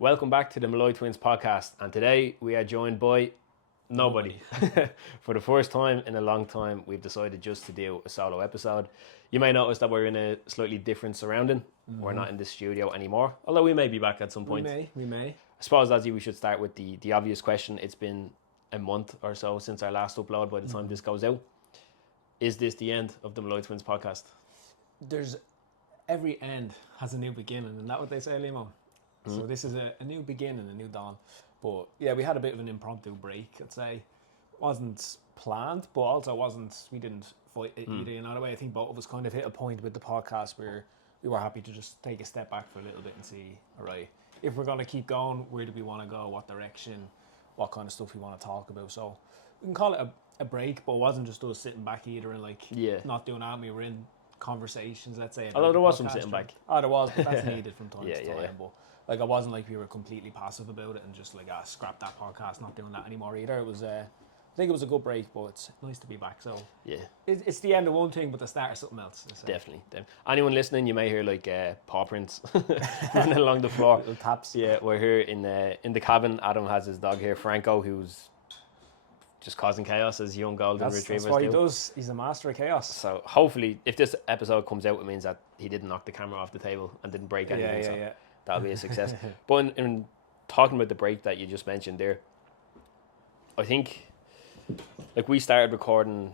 Welcome back to the Malloy Twins podcast, and today we are joined by nobody. For the first time in a long time, we've decided just to do a solo episode. You may notice that we're in a slightly different surrounding. We're not in the studio anymore, although we may be back at some point. We may. I suppose, Azzy, we should start with the obvious question. It's been a month or so since our last upload by the time this goes out. Is this the end of the Malloy Twins podcast? There's every end has a new beginning, and that's what they say, Limo. So this is a new beginning, a new dawn. But yeah, we had a bit of an impromptu break, I'd say. Wasn't planned, but also we didn't fight it either, you know the way. I think both of us kind of hit a point with the podcast where we were happy to just take a step back for a little bit and see, all right, if we're going to keep going, where do we want to go, what direction, what kind of stuff we want to talk about. So we can call it a break, but it wasn't just us sitting back either and not doing that. We were in conversations, let's say. Although there was some sitting back. Oh, there was, but that's needed from time to time. Yeah. But it wasn't like we were completely passive about it and just scrap that podcast, not doing that anymore either. It was, I think it was a good break, but it's nice to be back. So yeah, it's the end of one thing, but the start of something else. Definitely. Anyone listening, you may hear paw prints running along the floor. Little taps. Yeah, we're here in the cabin. Adam has his dog here, Franco, who's just causing chaos as young golden retrievers That's what do. he does. He's a master of chaos. So hopefully, if this episode comes out, it means that he didn't knock the camera off the table and didn't break anything. Yeah. That'll be a success. But in talking about the break that you just mentioned there, I think we started recording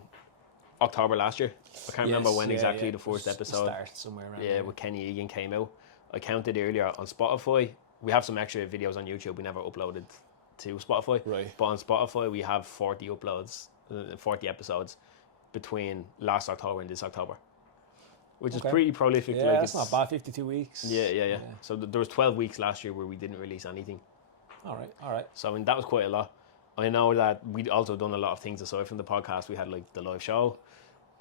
October last year. I can't remember when exactly the first episode. Start somewhere around there. With Kenny Egan came out. I counted earlier on Spotify. We have some extra videos on YouTube. We never uploaded to Spotify. Right. But on Spotify, we have 40 uploads, 40 episodes between last October and this October, which is pretty prolific. Yeah, that's not bad. 52 weeks. Yeah. So there was 12 weeks last year where we didn't release anything. All right. So that was quite a lot. I know that we'd also done a lot of things aside from the podcast. We had the live show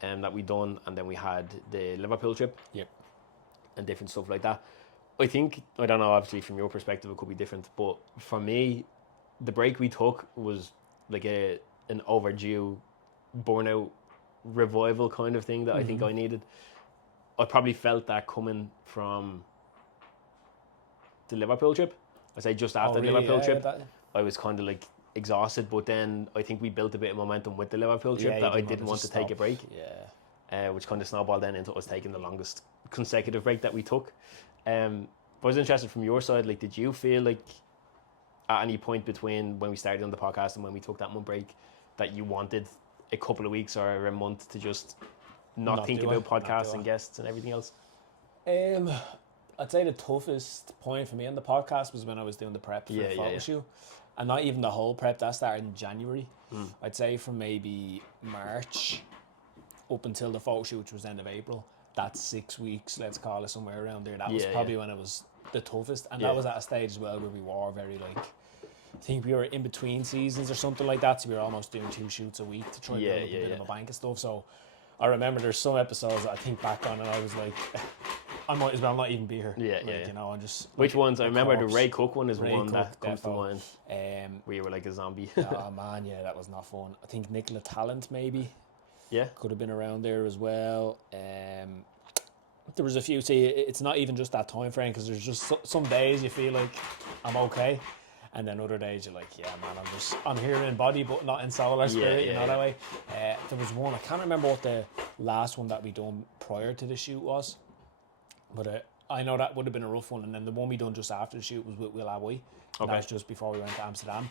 that we done, and then we had the Liverpool trip. Yep. And different stuff like that. I think, I don't know, obviously from your perspective it could be different, but for me, the break we took was an overdue burnout revival kind of thing that I think I needed. I probably felt that coming from the Liverpool trip. I say just after the Liverpool trip, I was kind of exhausted, but then I think we built a bit of momentum with the Liverpool trip that I didn't want to take a break. Yeah. Which kind of snowballed then into us taking the longest consecutive break that we took. But I was interested from your side, did you feel at any point between when we started on the podcast and when we took that month break that you wanted a couple of weeks or a month to just not think about podcasts and guests and everything else? I'd say the toughest point for me on the podcast was when I was doing the prep for the photo shoot. And not even the whole prep, that started in January. I'd say from maybe March up until the photo shoot, which was end of April. That's 6 weeks, let's call it, somewhere around there. That was probably when it was the toughest. And that was at a stage as well where we were very I think we were in between seasons or something like that. So we were almost doing 2 shoots a week to try to build up a bit of a bank of stuff. So I remember there's some episodes that I think back on and I was I might as well not even be here. You know, and just which ones? I remember the Ray Cook one is one that comes to mind. Where you were like a zombie. Oh man, yeah, that was not fun. I think Nicola Talent maybe. Yeah, could have been around there as well. There was a few. See, it's not even just that time frame because there's just some days you feel like I'm okay, and then other days you're like, yeah, man, I'm here in body but not in soul or spirit. That way. There was one I can't remember what the last one that we done prior to the shoot was, but I know that would have been a rough one. And then the one we done just after the shoot was with Will Aboy. That was just before we went to Amsterdam,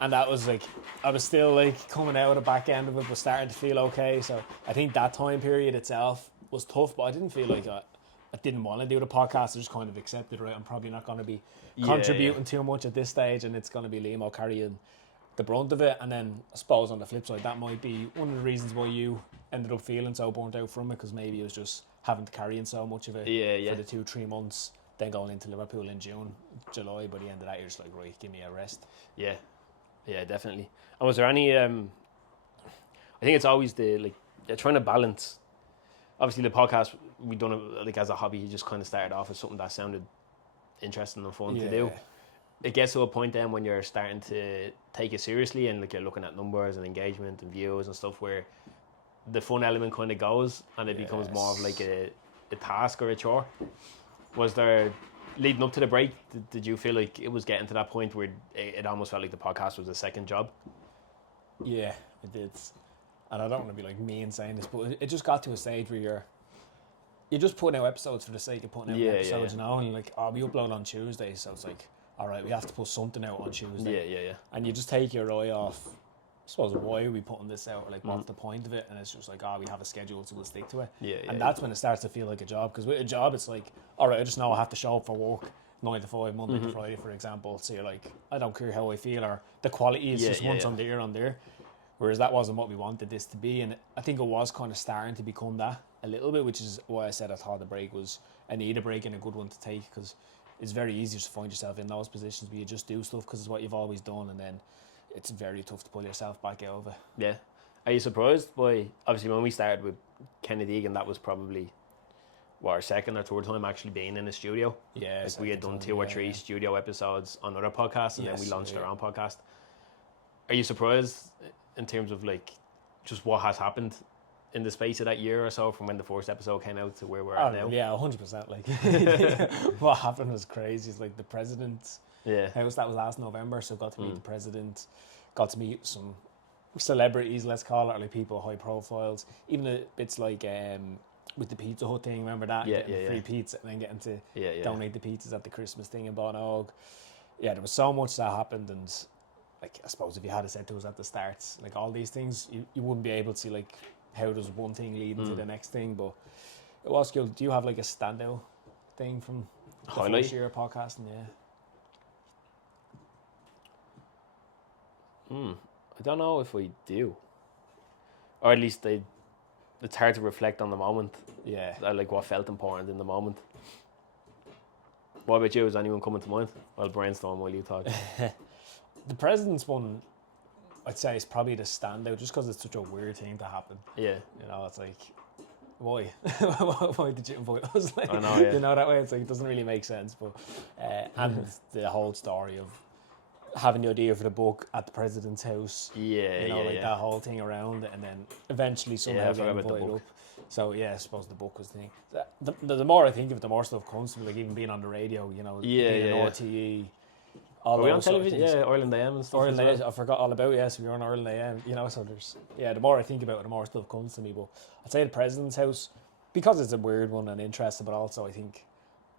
and that was I was still coming out of the back end of it, but starting to feel okay. So I think that time period itself was tough, but I didn't feel like I didn't want to do the podcast. I just kind of accepted, right, I'm probably not going to be contributing too much at this stage, and it's going to be Liam carrying the brunt of it. And then I suppose on the flip side, that might be one of the reasons why you ended up feeling so burnt out from it, because maybe it was just having to carry in so much of it for the 2-3 months. Then going into Liverpool in June, July, by the end of that, you're just right, give me a rest. Yeah, definitely. And was there any, I think it's always trying to balance, obviously the podcast, we done it as a hobby, you just kind of started off as something that sounded interesting and fun to do. It gets to a point then when you're starting to take it seriously and you're looking at numbers and engagement and views and stuff where the fun element kind of goes and it becomes more of a task or a chore. Was there leading up to the break, did you feel like it was getting to that point where it almost felt like the podcast was a second job? Yeah, it did. And I don't want to be like mean saying this, but it just got to a stage where you're just putting out episodes for the sake of putting out episodes, you know, and like, oh, we upload on Tuesday, so it's like, all right, we have to put something out on Tuesday. Yeah. And you just take your eye off, I suppose, why are we putting this out? Like, what's the point of it? And it's just like, oh, we have a schedule, so we'll stick to it. And that's when it starts to feel like a job, because with a job, it's like, all right, I just know I have to show up for work 9 to 5, Monday to Friday, for example. So you're like, I don't care how I feel, or the quality is just once on there. Whereas that wasn't what we wanted this to be. And I think it was kind of starting to become that a little bit, which is why I said I thought the break was, I need a break and a good one to take, because it's very easy to find yourself in those positions where you just do stuff because it's what you've always done, and then it's very tough to pull yourself back out of it. Yeah. Are you surprised by, obviously when we started with Kennedy Egan, that was probably our second or third time actually being in a studio. Yeah. Like we had done 2 or 3 studio episodes on other podcasts, and then we launched our own podcast. Are you surprised in terms of like just what has happened in the space of that year or so from when the first episode came out to where we're at now? Yeah, 100%. Like, what happened was crazy. It's like the president's house, that was last November, so got to meet the president, got to meet some celebrities, let's call it, or like people high profiles. Even the bits like with the Pizza Hut thing, remember that? Getting free pizza and then getting to donate the pizzas at the Christmas thing in Bonog. Yeah, there was so much that happened, and like, I suppose if you had said to us at the start, like all these things, you wouldn't be able to see like how does one thing lead into the next thing. But it was cool. Do you have like a standout thing from the first year of podcasting? I don't know if we do, or at least it's hard to reflect on the moment. Yeah, like what felt important in the moment. What about you? Is anyone coming to mind? I'll brainstorm while you talk. The president's one, I'd say, is probably the standout, just because it's such a weird thing to happen. Yeah. You know, it's like, why? Why did you invite us? Like, I know, yeah. You know, that way, it's like, it doesn't really make sense. But and the whole story of having the idea for the book at the president's house. Yeah, you know, that whole thing around it, and then eventually somehow get invited up. So yeah, I suppose the book was the thing. The more I think of it, the more stuff comes to me, like even being on the radio, you know, being on RTE. Were we on television? Yeah, Ireland AM and stuff. Ireland AM, I forgot all about. Yes, we were on Ireland AM. You know, so there's the more I think about it, the more stuff comes to me. But I'd say the president's house, because it's a weird one and interesting, but also I think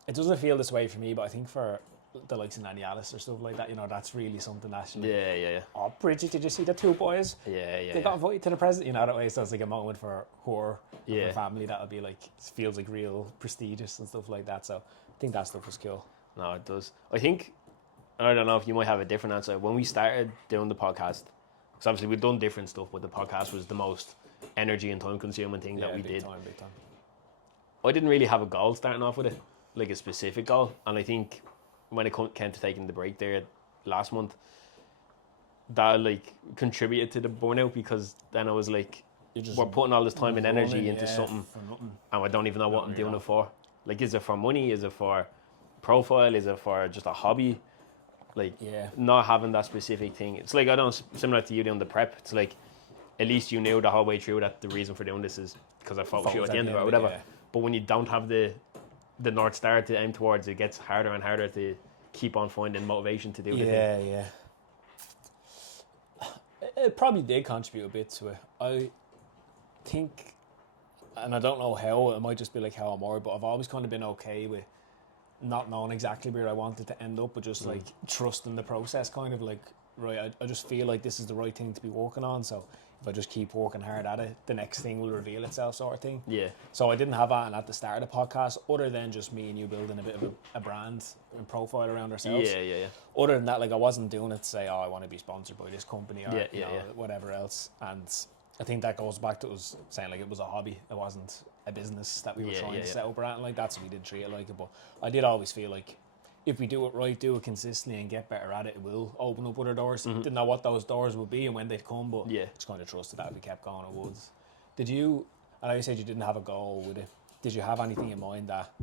it doesn't feel this way for me. But I think for the likes of hiatus or stuff like that, you know, that's really something that's oh, Bridget, did you see the 2 boys? They got invited to the president, you know, that way. So it's like a moment for her and her family that'll be like, it feels like real prestigious and stuff like that. So I think that stuff was cool. No, it does. I think, I don't know if you might have a different answer. When we started doing the podcast, because obviously we've done different stuff, but the podcast was the most energy and time consuming thing that we did. Big time. I didn't really have a goal starting off with it, like a specific goal. And I think when it came to taking the break there last month, that like contributed to the burnout, because then I was like, we're putting all this time and energy into something and I don't even know what I'm doing it for. Like, is it for money? Is it for profile? Is it for just a hobby? Like, not having that specific thing. It's like, I don't know, similar to you doing the prep. It's like, at least you knew the whole way through that the reason for doing this is because I fought you at the end of it or whatever. But when you don't have the North Star to aim towards, it gets harder and harder to keep on finding motivation to do the thing. Yeah. It probably did contribute a bit to it. I think, and I don't know how, it might just be like how I'm wired, but I've always kind of been okay with not knowing exactly where I wanted to end up, but just like trusting the process, kind of like, right, I just feel like this is the right thing to be working on, so if I just keep working hard at it, the next thing will reveal itself, sort of thing. Yeah. So I didn't have that at the start of the podcast, other than just me and you building a bit of a brand and profile around ourselves. Yeah. Other than that, like, I wasn't doing it to say, oh, I want to be sponsored by this company or whatever else. And I think that goes back to us saying, like, it was a hobby. It wasn't a business that we were trying to set up or anything like that, so we didn't treat it like it. But I did always feel like if we do it right, do it consistently and get better at it, it will open up other doors. Didn't know what those doors would be and when they'd come, but just kind of trusted that if we kept going, it would. Did you, I know you said you didn't have a goal with it, did you have anything in mind that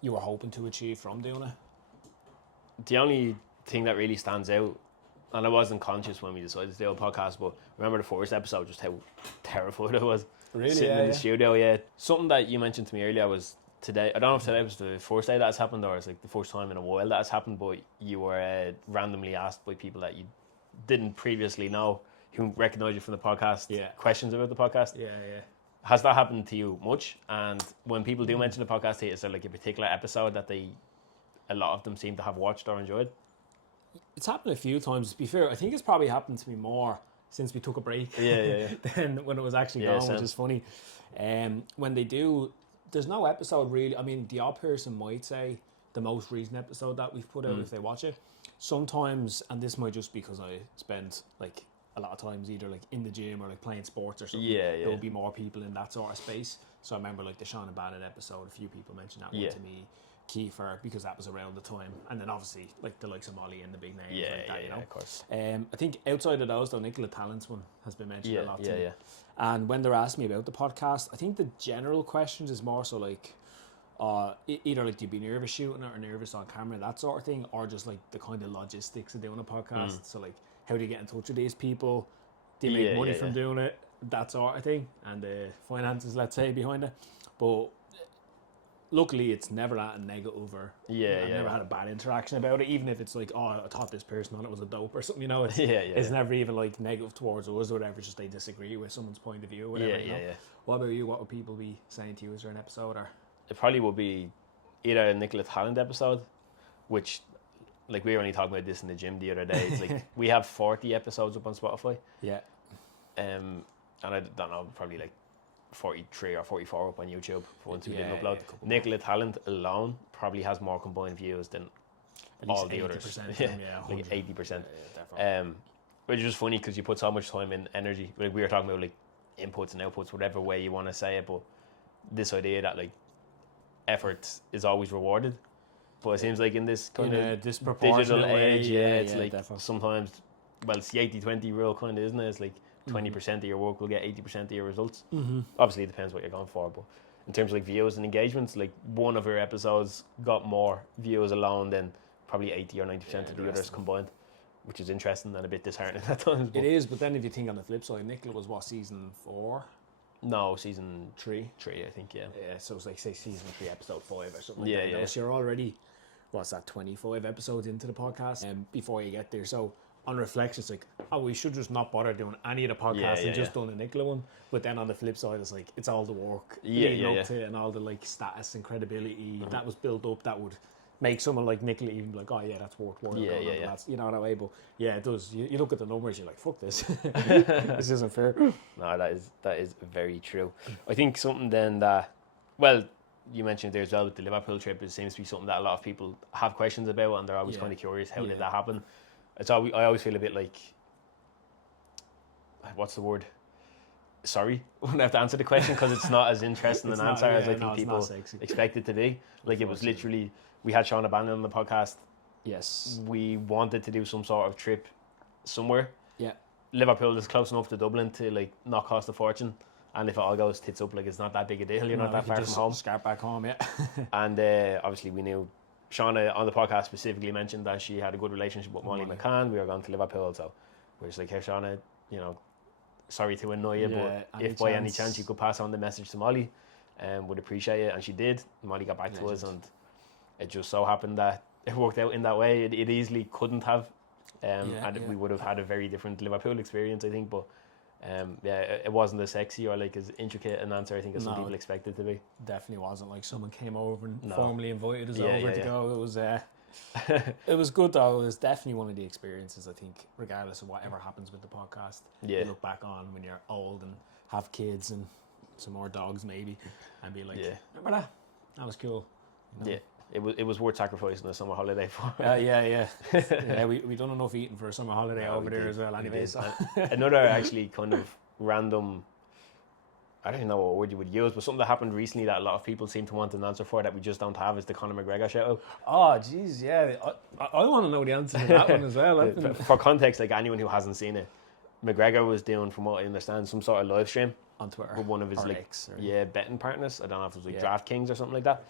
you were hoping to achieve from doing it? The only thing that really stands out, and I wasn't conscious when we decided to do a podcast, but remember the first episode, just how terrified I was. Really? Sitting in the studio, Something that you mentioned to me earlier was today. I don't know if today was the first day that has happened or it's like the first time in a while that has happened. But you were randomly asked by people that you didn't previously know who recognise you from the podcast. Questions about the podcast. Yeah. Has that happened to you much? And when people do mention the podcast, is there like a particular episode that a lot of them seem to have watched or enjoyed? It's happened a few times. To be fair, I think it's probably happened to me more since we took a break. Than when it was actually gone, which is funny. When they do, there's no episode really. I mean, the odd person might say the most recent episode that we've put out if they watch it. Sometimes, and this might just be because I spend like a lot of times either like in the gym or like playing sports or something. There'll be more people in that sort of space. So I remember like the Sean and Bannon episode, a few people mentioned that one to me, Kiefer, because that was around the time. And then obviously like the likes of Molly and the big names like that, you know. Of course. I think outside of those though, Nicola Talent's one has been mentioned a lot too. And when they're asking me about the podcast, I think the general questions is more so like either like do you be nervous shooting it or nervous on camera, that sort of thing, or just like the kind of logistics of doing a podcast. So like how do you get in touch with these people? Do you make money from doing it? That sort of thing. And the finances, let's say, behind it. But luckily, it's never had a negative or I've never had a bad interaction about it. Even if it's like, oh, I thought this person on it was a dope or something, you know. It's never even like negative towards us or whatever. It's just they disagree with someone's point of view or whatever. What about you? What would people be saying to you? Is there an episode or? It probably would be either a Nicola Talent episode, which. Like we were only talking about this in the gym the other day. It's like we have 40 episodes up on Spotify. And I don't know, probably like 43 or 44 up on YouTube once we didn't upload. Nicola Talent alone probably has more combined views than all the others. Like 80%. Which is just funny because you put so much time and energy. Like we were talking about like inputs and outputs, whatever way you want to say it. But this idea that like effort is always rewarded. But it seems like in this kind of digital age, it's like definitely. Sometimes, well, it's the 80-20 rule kind of, isn't it? It's like 20% of your work will get 80% of your results. Obviously, it depends what you're going for, but in terms of like views and engagements, like one of our episodes got more views alone than probably 80 or 90% of the others combined, which is interesting and a bit disheartening at times. It is, but then if you think on the flip side, Nicola was what, season 4? No, season 3, I think, Yeah, so it's like say season 3, episode 5 or something like that. You know? So you're already, what's that, 25 episodes into the podcast before you get there. So on reflection, it's like, oh, we should just not bother doing any of the podcasts and just done a Nicola one. But then on the flip side, it's like, it's all the work leading up to it and all the like status and credibility that was built up that would make someone like Nicola even be like, oh yeah, that's worth that's, you know, that way. But yeah, it does. You look at the numbers, you're like, fuck this. This isn't fair. No, that is very true. I think something then that, well, you mentioned there as well with the Liverpool trip, it seems to be something that a lot of people have questions about and they're always kind of curious, how did that happen? I always feel a bit like, what's the word? Sorry, I wouldn't have to answer the question because it's not as interesting an answer as I think people expect it to be. Like it was literally, we had Sean O'Bannon on the podcast. Yes. We wanted to do some sort of trip somewhere. Yeah. Liverpool is close enough to Dublin to like not cost a fortune. And if it all goes tits up, like it's not that big a deal. You're not that far from home. Scarp back home, yeah. And obviously we knew Shauna on the podcast specifically mentioned that she had a good relationship with Molly McCann. We were going to Liverpool, so we're just like, hey Shauna, you know, sorry to annoy you, but if by any chance you could pass on the message to Molly, would appreciate it. And she did. Molly got back to us, and it just so happened that it worked out in that way. It easily couldn't have, and we would have had a very different Liverpool experience, I think. But it wasn't as sexy or like as intricate an answer, I think, as some people expected it to be. Definitely wasn't like someone came over and formally invited us over to go. It was it was good though. It was definitely one of the experiences, I think, regardless of whatever happens with the podcast. You look back on when you're old and have kids and some more dogs maybe, and be like, remember that? That was cool. You know? Yeah. It was worth sacrificing a summer holiday for. We done enough eating for a summer holiday over there as well anyway. So. Another actually kind of random, I don't even know what word you would use, but something that happened recently that a lot of people seem to want an answer for that we just don't have is the Conor McGregor shoutout. Oh, jeez, yeah. I want to know the answer to that one as well. For context, like anyone who hasn't seen it, McGregor was doing, from what I understand, some sort of live stream on Twitter with one of his betting partners. I don't know if it was like DraftKings or something like that.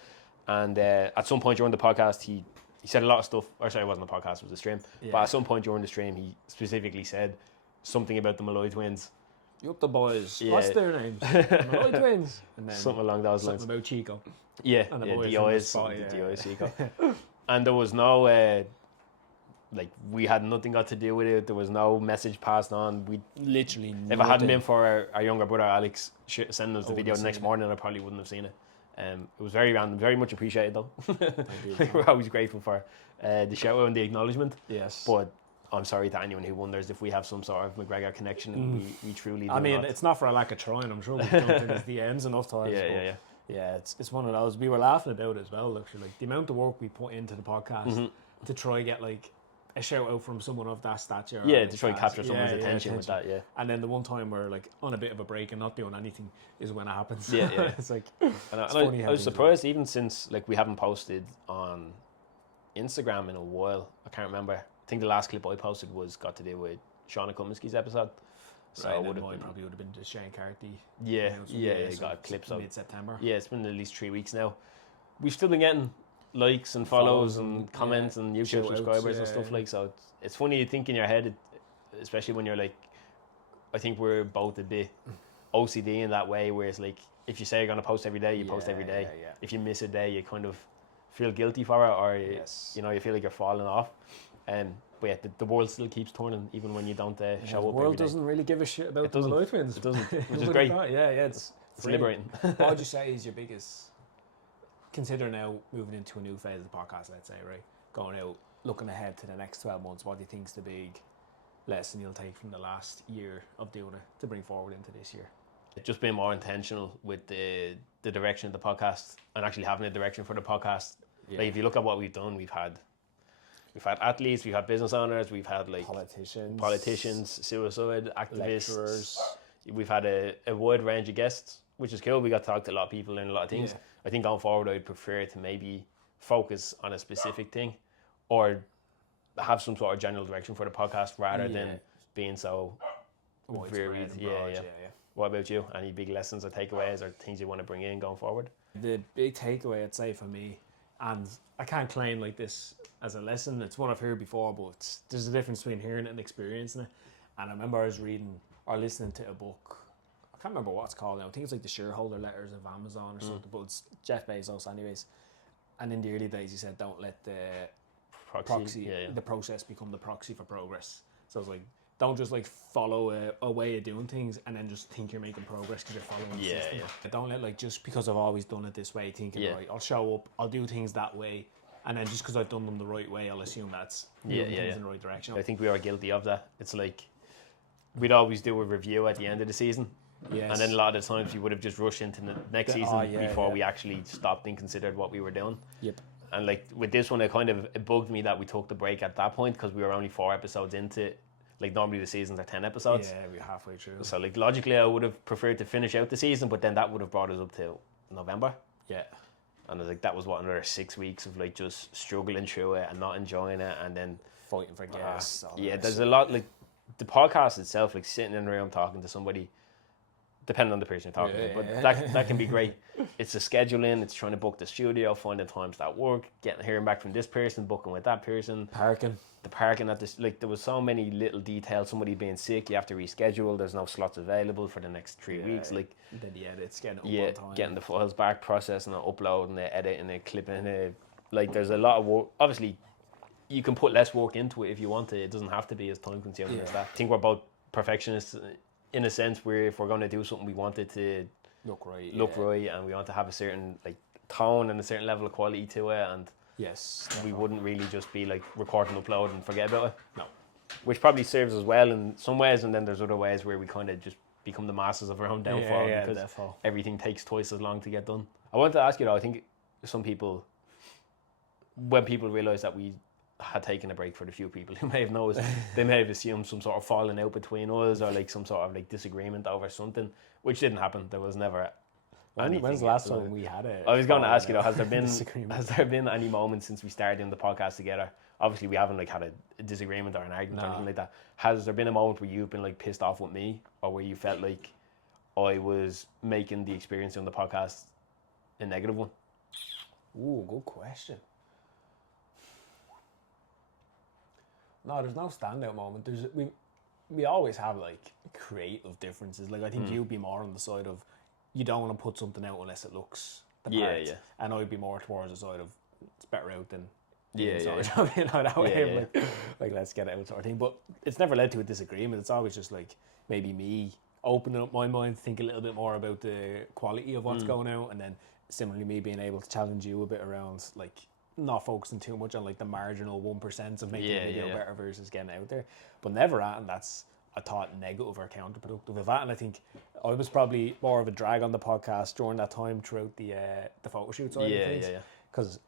And at some point during the podcast, he said a lot of stuff. Or sorry, it wasn't a podcast; it was a stream. But at some point during the stream, he specifically said something about the Malloy twins, You up the boys. Yeah. What's their names? Malloy twins. And then Something along those lines. something about Chico. Yeah, And the yeah, boys the from the eyes, spot, the eyes, Chico. And there was no, like, we had nothing got to do with it. There was no message passed on. We Literally If it hadn't been for our younger brother Alex sending us the video the next seen morning, I probably wouldn't have seen it. It was very random, very much appreciated though. We're always grateful for the shout out and the acknowledgement. Yes. But I'm sorry to anyone who wonders if we have some sort of McGregor connection. We truly do. I mean, not. it's not for a lack of trying. I'm sure we've jumped in his DMs enough times. Yeah. Yeah, it's one of those. We were laughing about it as well, actually. Like the amount of work we put into the podcast to try get like a shout out from someone of that stature. Yeah, to try and capture someone's attention with that. Yeah. And then the one time we're like on a bit of a break and not doing anything is when it happens. Yeah. It's like I was surprised even since like we haven't posted on Instagram in a while. I can't remember. I think the last clip I posted got to do with Shauna Cummins' episode. So right, it would have probably would have been the Shane Carthy. Yeah, so got clips out mid-September. Yeah, it's been at least 3 weeks now. We've still been getting likes and follows and comments and YouTube subscribers and stuff like so. It's funny you think in your head, especially when you're like, I think we're both a bit OCD in that way, where it's like if you say you're gonna post every day, you post every day. Yeah. If you miss a day, you kind of feel guilty for it, or you feel like you're falling off. But yeah, the world still keeps turning even when you don't show up. The world doesnn really give a shit about the Malloy twins. It doesn't, which is great. It's liberating. What would you say is your biggest? Consider now moving into a new phase of the podcast. Let's say, right, going out, looking ahead to the next 12 months. What do you think's the big lesson you'll take from the last year of doing it to bring forward into this year? Just being more intentional with the direction of the podcast and actually having a direction for the podcast. Yeah. Like if you look at what we've done, we've had athletes, we've had business owners, we've had like politicians, suicide activists, lecturers. We've had a wide range of guests, which is cool. We got to talk to a lot of people and a lot of things. Yeah. I think going forward, I'd prefer to maybe focus on a specific thing, or have some sort of general direction for the podcast rather than being so varied. Yeah. What about you? Any big lessons or takeaways or things you want to bring in going forward? The big takeaway, I'd say, for me, and I can't claim like this as a lesson. It's one I've heard before, but there's a difference between hearing it and experiencing it. And I remember I was reading or listening to a book. I can't remember what it's called now. I think it's like the shareholder letters of Amazon or something, but it's Jeff Bezos anyways. And in the early days, he said, don't let the proxy the process become the proxy for progress. So I was like, don't just like follow a way of doing things and then just think you're making progress because you're following the system. Don't let like just because I've always done it this way, thinking right, I'll show up, I'll do things that way, and then just because I've done them the right way, I'll assume that's moving things in the right direction. I think we are guilty of that. It's like we'd always do a review at the end of the season. Yes. And then a lot of the times we would have just rushed into the next season before we actually stopped and considered what we were doing. Yep. And like with this one, it bugged me that we took the break at that point because we were only 4 episodes into it. Like normally the seasons are 10 episodes. Yeah, we're halfway through. So like logically I would have preferred to finish out the season, but then that would have brought us up to November. Yeah. And I was like, that was another 6 weeks of like just struggling through it and not enjoying it, and then fighting for guests. There's a lot like the podcast itself, like sitting in a room talking to somebody, depending on the person you're talking to, but that can be great. It's the scheduling, it's trying to book the studio, finding times that work, hearing back from this person, booking with that person, the parking at this. Like there was so many little details. Somebody being sick, you have to reschedule. There's no slots available for the next 3 weeks. Like then the edits, getting it up on time, getting the files back, processing it, uploading it, editing it, clipping it. Like there's a lot of work. Obviously, you can put less work into it if you want to. It doesn't have to be as time consuming as that. I think we're both perfectionists in a sense where if we're going to do something, we want it to look right, and we want to have a certain like tone and a certain level of quality to it, and we wouldn't really just be like record and upload and forget about it. No, which probably serves us well in some ways, and then there's other ways where we kind of just become the masters of our own downfall because everything takes twice as long to get done. I wanted to ask you though, I think some people, when people realise that we had taken a break, for the few people who may have noticed, they may have assumed some sort of falling out between us or like some sort of like disagreement over something, which didn't happen. There was never anything. When's the last time we had it? I was going to ask you though, has there been any moment since we started doing the podcast together? Obviously we haven't like had a disagreement or an argument or anything like that. Has there been a moment where you've been like pissed off with me, or where you felt like I was making the experience on the podcast a negative one? Ooh, good question. No, there's no standout moment. we always have like creative differences. Like I think you'd be more on the side of you don't want to put something out unless it looks the part. And I'd be more towards the side of it's better out than that way. Like let's get it out sort of thing. But it's never led to a disagreement. It's always just like maybe me opening up my mind, think a little bit more about the quality of what's going out, and then similarly me being able to challenge you a bit around like not focusing too much on like the marginal 1% of making a video better versus getting it out there. But never and that's I thought negative or counterproductive of that. And I think I was probably more of a drag on the podcast during that time throughout the photo shoot side of things. Because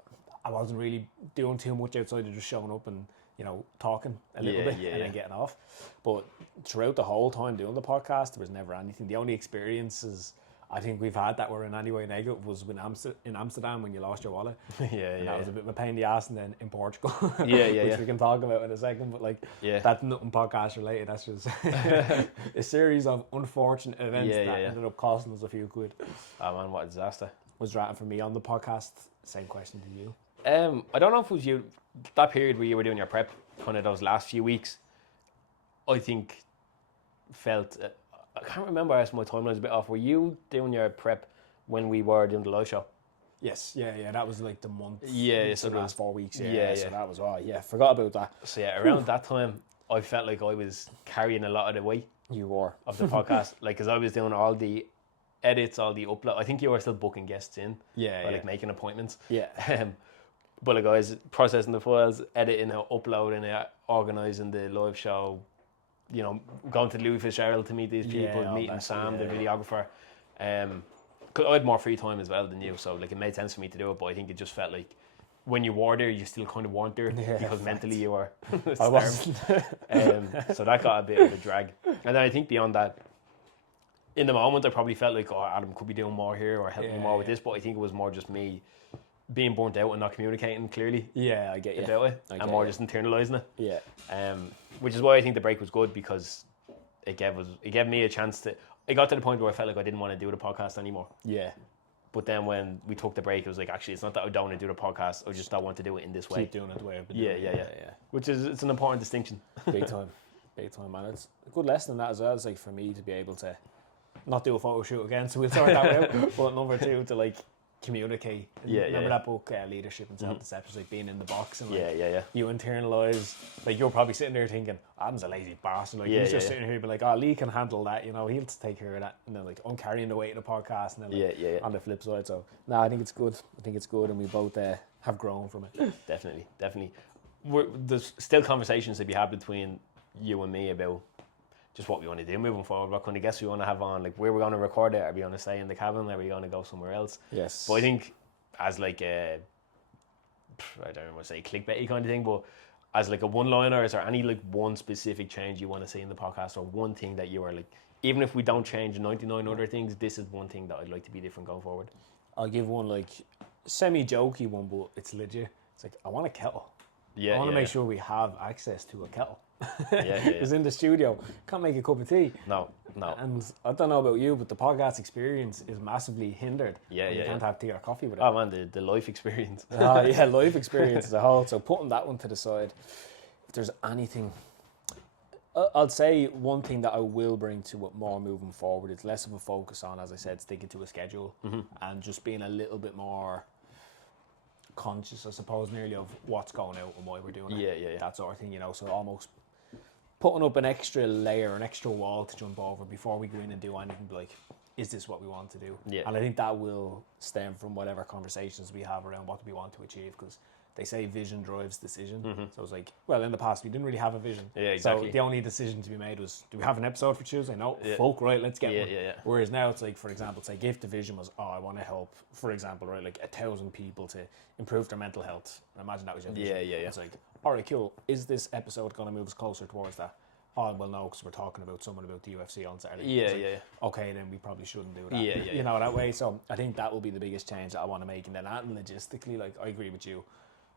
I wasn't really doing too much outside of just showing up and, you know, talking a little bit and then getting off. But throughout the whole time doing the podcast, there was never anything. The only experiences I think we've had that were in any way negative was when in Amsterdam when you lost your wallet. That was a bit of a pain in the ass, and then in Portugal, which we can talk about in a second. But like, that's nothing podcast related. That's just a series of unfortunate events that ended up costing us a few quid. Oh man, what a disaster! Was ratting for me on the podcast. Same question to you. I don't know if it was you that period where you were doing your prep, kind of those last few weeks. I think felt. I can't remember as my timeline's a bit off. Were you doing your prep when we were doing the live show? Yes, that was like the month. So the last 4 weeks. So that was forgot about that. So around that time, I felt like I was carrying a lot of the weight. You were of the podcast, like because I was doing all the edits, all the upload. I think you were still booking guests in, like making appointments. But like I was processing the files, editing, uploading, organising the live show. You know, going to Louis Fitzgerald to meet these people, meeting Sam, the videographer. Cause I had more free time as well than you, so like it made sense for me to do it. But I think it just felt like when you were there, you still kind of weren't there because mentally you were. I wasn't. So that got a bit of a drag. And then I think beyond that, in the moment, I probably felt like, oh, Adam could be doing more here or helping more with this. But I think it was more just me being burnt out and not communicating clearly. I get you. About it, and more just internalising it. Yeah. Which is why I think the break was good, because it gave me a chance to. It got to the point where I felt like I didn't want to do the podcast anymore. Yeah. But then when we took the break, it was like, actually, it's not that I don't want to do the podcast. I just don't want to do it in this way. Keep doing it the way I've been doing it. Yeah. Which is it's an important distinction. Big time, man. It's a good lesson in that as well. It's like for me to be able to not do a photo shoot again, so we'll sort that out. But number two, to like communicate. Remember that book, Leadership and Self-Deception, like being in the box and like you internalise, like you're probably sitting there thinking, Adam's a lazy bastard, like he's just sitting here but like, oh, Lee can handle that, you know, he'll take care of that, and then like I'm carrying the weight of the podcast, and then like on the flip side. So no, I think it's good, and we both have grown from it. Definitely there's still conversations to be had between you and me about just what we want to do moving forward, what kind of guests we want to have on, like where we're going to record it. Are we going to stay in the cabin? Are we going to go somewhere else? Yes. But I think as like a, I don't want to say clickbaity kind of thing, but as like a one-liner, is there any like one specific change you want to see in the podcast, or one thing that you are like, even if we don't change 99 other things, this is one thing that I'd like to be different going forward? I'll give one like semi-jokey one, but it's legit. It's like, I want a kettle. I want to make sure we have access to a kettle. Because in the studio, can't make a cup of tea. No. And I don't know about you, but the podcast experience is massively hindered. You can't have tea or coffee with it. Oh man, the life experience. Life experience as a whole. So putting that one to the side, if there's anything, I'll say one thing that I will bring to it more moving forward. It's less of a focus on, as I said, sticking to a schedule and just being a little bit more conscious, I suppose, nearly of what's going out and why we're doing it. That sort of thing, you know. So almost putting up an extra layer, an extra wall to jump over before we go in and do anything. Like, is this what we want to do? And I think that will stem from whatever conversations we have around what we want to achieve, because they say vision drives decision. So it's like, well, in the past we didn't really have a vision. Exactly. So the only decision to be made was, do we have an episode for Tuesday? No. Folk, right, let's get one. Whereas now it's like, for example, say if the vision was, I want to help, for example, right, like 1,000 people to improve their mental health. Imagine that was your vision. It's like, all right, cool. Is this episode going to move us closer towards that? Oh, well, no, because we're talking about someone about the UFC on Saturday. Okay, then we probably shouldn't do that. You know, that way. So I think that will be the biggest change that I want to make. And then logistically, like, I agree with you.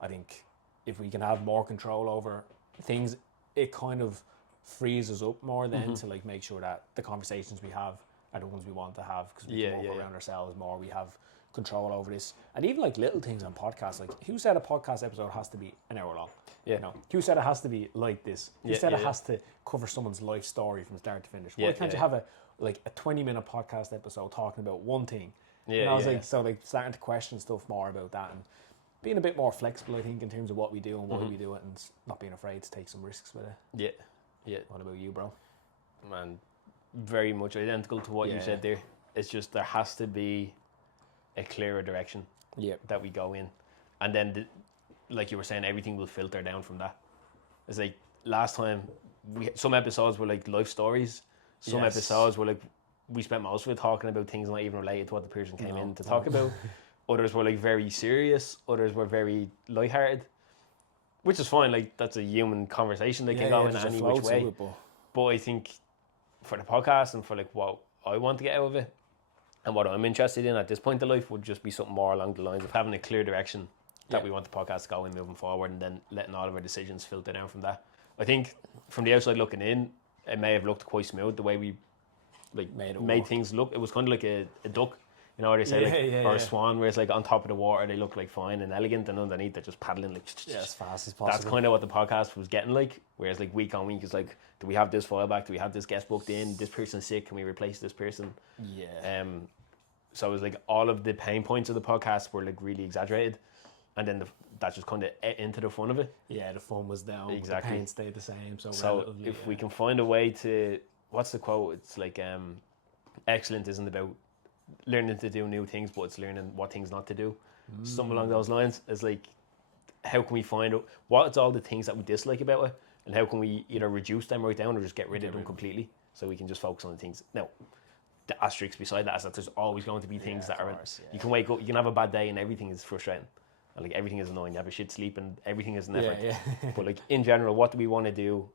I think if we can have more control over things, it kind of frees us up more then to like make sure that the conversations we have are the ones we want to have, because we can walk around ourselves more. We have control over this. And even like little things on podcasts, like who said a podcast episode has to be an hour long? Yeah. You know, who said it has to be like this? Who said it has to cover someone's life story from start to finish? Why can't you have a 20-minute podcast episode talking about one thing? So like starting to question stuff more about that and being a bit more flexible, I think, in terms of what we do and why we do it, and not being afraid to take some risks with it. Yeah. What about you, bro? Man, very much identical to what you said there. It's just there has to be a clearer direction that we go in, and then like you were saying, everything will filter down from that. It's like last time some episodes were like life stories, some episodes were like we spent most of it talking about things not even related to what the person came in to talk about. Others were like very serious, others were very lighthearted, which is fine. Like that's a human conversation. They can go in any which way. But I think for the podcast and for like what I want to get out of it and what I'm interested in at this point in life would just be something more along the lines of having a clear direction that we want the podcast to go in moving forward, and then letting all of our decisions filter down from that. I think from the outside looking in, it may have looked quite smooth the way we like made things look. It was kind of like a duck, you know, what they say, or a swan, where it's like on top of the water they look like fine and elegant, and underneath they're just paddling like as fast as possible. That's kind of what the podcast was getting like. Whereas like week on week is like, do we have this file back? Do we have this guest booked in? This person's sick. Can we replace this person? So it was like all of the pain points of the podcast were like really exaggerated, and then that just kind of ate into the fun of it. Yeah, the fun was down. Exactly. The pain stayed the same. So if we can find a way to, what's the quote? It's like excellence isn't about learning to do new things, but it's learning what things not to do. Something along those lines. It's like, how can we find out what's all the things that we dislike about it, and how can we either reduce them right down or just get rid of them completely, so we can just focus on the things. Now, the asterisk beside that is that there's always going to be things that you can wake up, you can have a bad day and everything is frustrating, and like everything is annoying. You have a shit sleep and everything is an effort. But like in general, what do we want to do?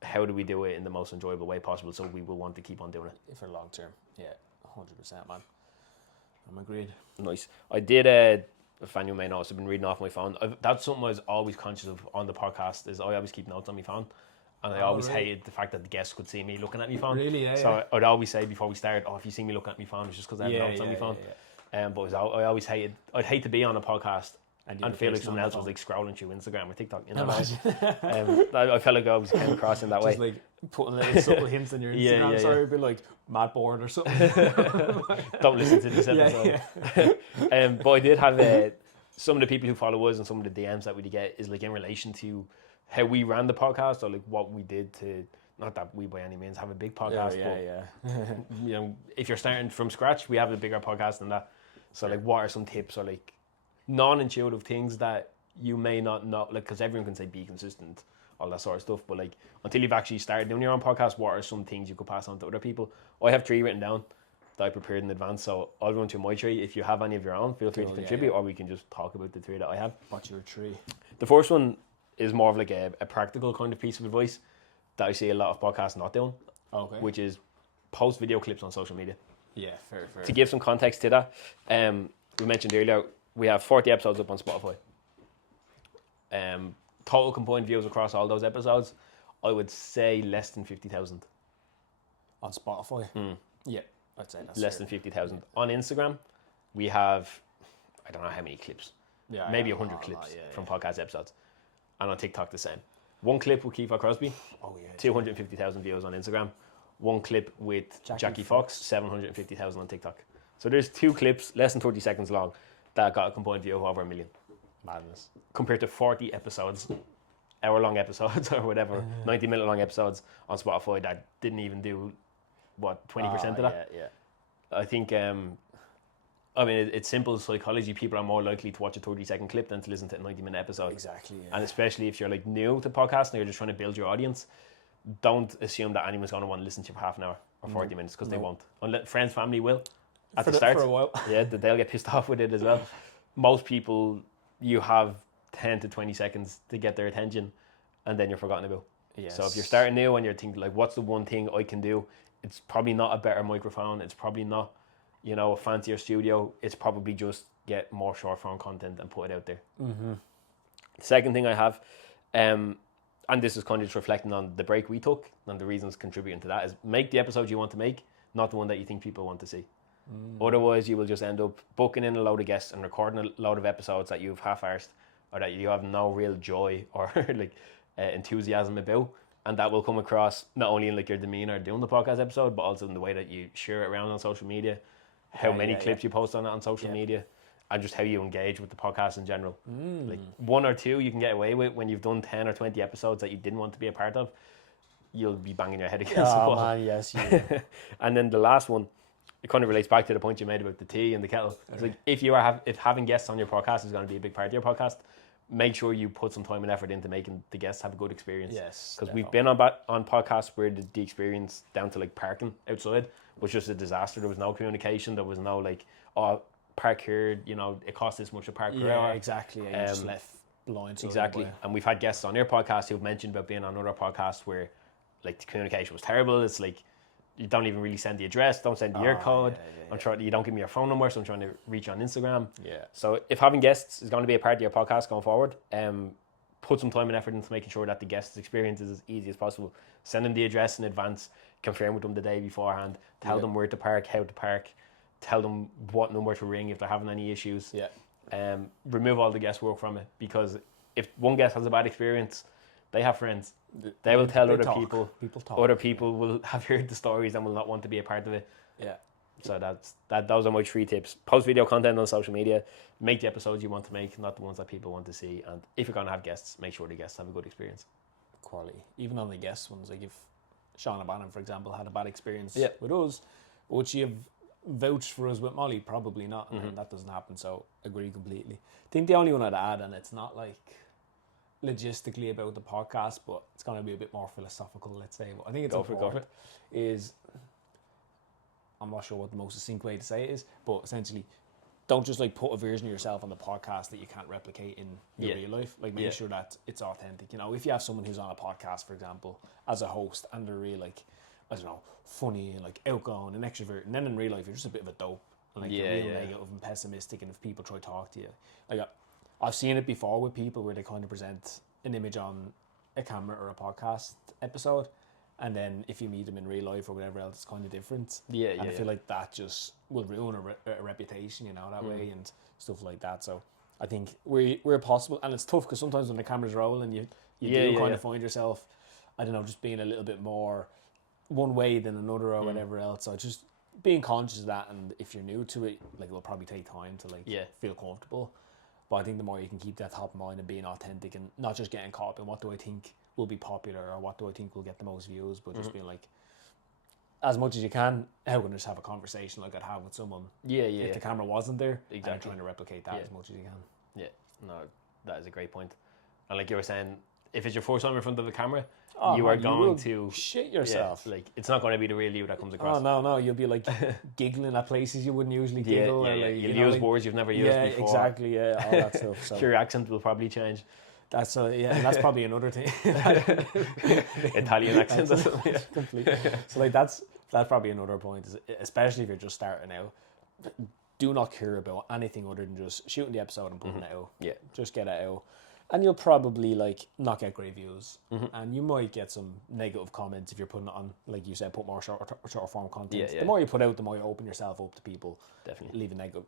How do we do it in the most enjoyable way possible, so we will want to keep on doing it for long term? 100%, man. I'm agreed. Nice. I did a fan you may notice, I've been reading off my phone. That's something I was always conscious of on the podcast, is I always keep notes on my phone, and I always hated the fact that the guests could see me looking at my phone. I'd always say before we started, if you see me looking at my phone, it's just because I have notes on my phone. But I always hated, I'd hate to be on a podcast and feel like someone else was like scrolling through Instagram or TikTok, you know. I felt like I was came across in that way. Just like putting little subtle hints on your Instagram. Sorry, I'd be like mad bored or something. Don't listen to this episode. But I did have some of the people who follow us and some of the DMs that we get is like in relation to how we ran the podcast, or like what we did to, not that we by any means have a big podcast, but you know, if you're starting from scratch, we have a bigger podcast than that. So like, what are some tips or like non-intuitive things that you may not know, like, because everyone can say be consistent, all that sort of stuff, but like until you've actually started doing your own podcast, what are some things you could pass on to other people? I have 3 written down that I prepared in advance, so I'll run through my 3. If you have any of your own, feel free to contribute, or we can just talk about the 3 that I have. What's your 3? The first one is more of like a practical kind of piece of advice that I see a lot of podcasts not doing, which is post video clips on social media. Fair. To give some context to that, we mentioned earlier, we have 40 episodes up on Spotify. Total combined views across all those episodes, I would say less than 50,000. On Spotify? Yeah, I'd say that's less than 50,000. On Instagram, we have, I don't know how many clips. Maybe 100 clips from podcast episodes. And on TikTok, the same. One clip with Kiefer Crosby, 250,000 views on Instagram. One clip with Jackie Fox, 750,000 on TikTok. So there's 2 clips, less than 30 seconds long, that got a combined view of over 1 million. Madness. Compared to 40 episodes, hour-long episodes or whatever, 90-minute long episodes on Spotify that didn't even do, 20% of that? I think, I mean, it's simple psychology. People are more likely to watch a 30-second clip than to listen to a 90-minute episode. Exactly. And especially if you're like new to podcasting or you're just trying to build your audience, don't assume that anyone's going to want to listen to you for half an hour or 40 minutes, because they won't. Unless friends, family will at the start. For a while. They'll get pissed off with it as well. Most people, you have 10 to 20 seconds to get their attention, and then you're forgotten about. So if you're starting new and you're thinking like, what's the one thing I can do? It's probably not a better microphone. It's probably not, a fancier studio. It's probably just get more short form content and put it out there. The second thing I have, and this is kind of just reflecting on the break we took and the reasons contributing to that, is make the episode you want to make, not the one that you think people want to see. Otherwise, you will just end up booking in a load of guests and recording a load of episodes that you've half-arsed or that you have no real joy or like enthusiasm about. And that will come across not only in like your demeanor doing the podcast episode, but also in the way that you share it around on social media, how many clips you post on it on social media, and just how you engage with the podcast in general. Like 1 or 2 you can get away with when you've done 10 or 20 episodes that you didn't want to be a part of. You'll be banging your head against the wall. Man, yes. And then the last one, it kind of relates back to the point you made about the tea and the kettle. It's like if having guests on your podcast is going to be a big part of your podcast, make sure you put some time and effort into making the guests have a good experience. Yes, because we've been on podcasts where the experience down to like parking outside was just a disaster. There was no communication. There was no like, oh, park here. You know, it costs this much a park per hour. Exactly. Yeah, you just left lines. Exactly. And we've had guests on their podcast who've mentioned about being on other podcasts where like the communication was terrible. It's like you don't even really send the address, don't send the year code. You don't give me your phone number, so I'm trying to reach you on Instagram. Yeah. So if having guests is going to be a part of your podcast going forward, put some time and effort into making sure that the guest's experience is as easy as possible. Send them the address in advance, confirm with them the day beforehand, tell them where to park, how to park, tell them what number to ring if they're having any issues. Yeah. Remove all the guesswork from it, because if one guest has a bad experience, they have friends. They will tell other people. People talk. Other people will have heard the stories and will not want to be a part of it. Yeah. So those are my 3 tips. Post video content on social media. Make the episodes you want to make, not the ones that people want to see. And if you're going to have guests, make sure the guests have a good experience. Quality. Even on the guest ones, like if Sean O'Bannon, for example, had a bad experience Yeah. with us, would she have vouched for us with Molly? Probably not. And that doesn't happen. So agree completely. I think the only one I'd add, and it's not like logistically about the podcast, but it's going to be a bit more philosophical, let's say. But I think it's important, is, I'm not sure what the most succinct way to say it is, but essentially, don't just like put a version of yourself on the podcast that you can't replicate in your real life. Like make sure that it's authentic. You know, if you have someone who's on a podcast, for example, as a host, and they're really like, I don't know, funny and like outgoing and extrovert, and then in real life you're just a bit of a dope, and like you're real negative and pessimistic, and if people try to talk to you, like I've seen it before with people where they kind of present an image on a camera or a podcast episode, and then if you meet them in real life or whatever else, it's kind of different. And I feel like that just will ruin a reputation, you know, that way and stuff like that. So I think we're possible, and it's tough because sometimes when the camera's rolling, you do kind of find yourself, I don't know, just being a little bit more one way than another or whatever else. So just being conscious of that, and if you're new to it, like it'll probably take time to like feel comfortable. But I think the more you can keep that top of mind and being authentic and not just getting caught up in what do I think will be popular or what do I think will get the most views, but just being like, as much as you can, how can I just have a conversation like I'd have with someone if the camera wasn't there, and you're trying to replicate that as much as you can. No, that is a great point. And like you were saying, if it's your first time in front of a camera, you will are going to shit yourself. Like it's not going to be the real you that comes across. No, you'll be like giggling at places you wouldn't usually giggle. Or like, you'll use words you've never used before. Exactly, all that stuff. So. Your accent will probably change. That's and that's probably another thing. Italian accent. Completely. So like that's probably another point, especially if you're just starting out. Do not care about anything other than just shooting the episode and putting it out. Yeah, just get it out. And you'll probably like not get great views, and you might get some negative comments if you're putting it on, like you said, put more short form content. The more you put out, the more you open yourself up to people. Definitely leave a negative.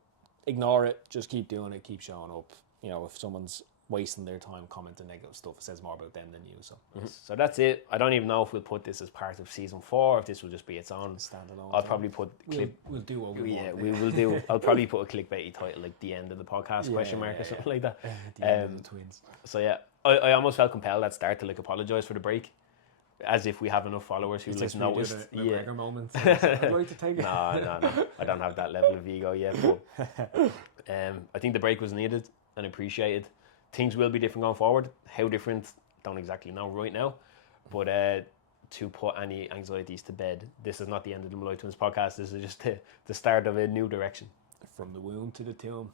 Ignore it. Just keep doing it. Keep showing up. You know, if someone's wasting their time commenting negative stuff, it says more about them than you. So, so that's it. I don't even know if we'll put this as part of season 4, or if this will just be its own standalone. I'll probably put We'll do what we want. Yeah, we will do. I'll probably put a clickbaity title like "The End of the Podcast?" question mark or something like that. The end of the twins. So yeah, I almost felt compelled at start to like apologise for the break, as if we have enough followers who like noticed. McGregor moment. I'd like to take it. No. I don't have that level of ego yet. But I think the break was needed and appreciated. Things will be different going forward. How different, don't exactly know right now. But to put any anxieties to bed, this is not the end of the Malloy Twins podcast. This is just the start of a new direction. From the womb to the tomb.